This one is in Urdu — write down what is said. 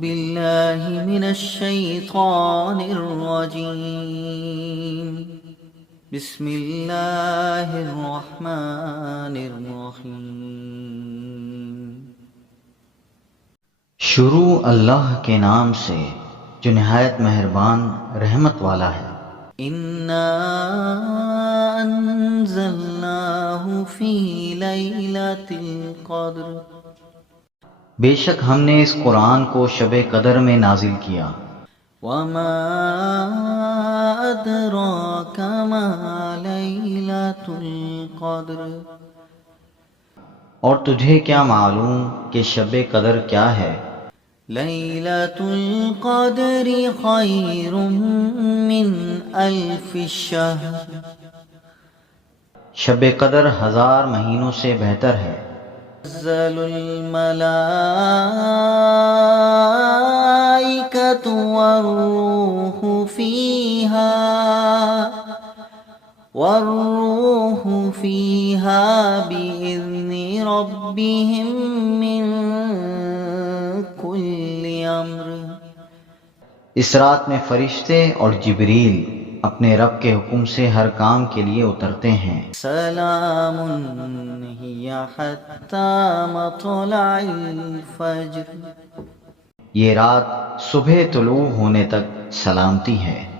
بالله من الشيطان الرجيم بسم الله الرحمن الرحيم شروع اللہ کے نام سے جو نہایت مہربان رحمت والا ہے۔ إنا أنزلناه في ليلة القدر بے شک ہم نے اس قرآن کو شب قدر میں نازل کیا۔ وما أدراك ما ليلة القدر اور تجھے کیا معلوم کہ شب قدر کیا ہے؟ ليلة القدر خير من ألف الشهر شب قدر 1000 مہینوں سے بہتر ہے۔ تنزل الملائكة والروح فيها بإذن ربهم من كل أمر اس رات میں فرشتے اور جبریل اپنے رب کے حکم سے ہر کام کے لیے اترتے ہیں۔ سلام هي حتى مطلع الفجر یہ رات صبح طلوع ہونے تک سلامتی ہے۔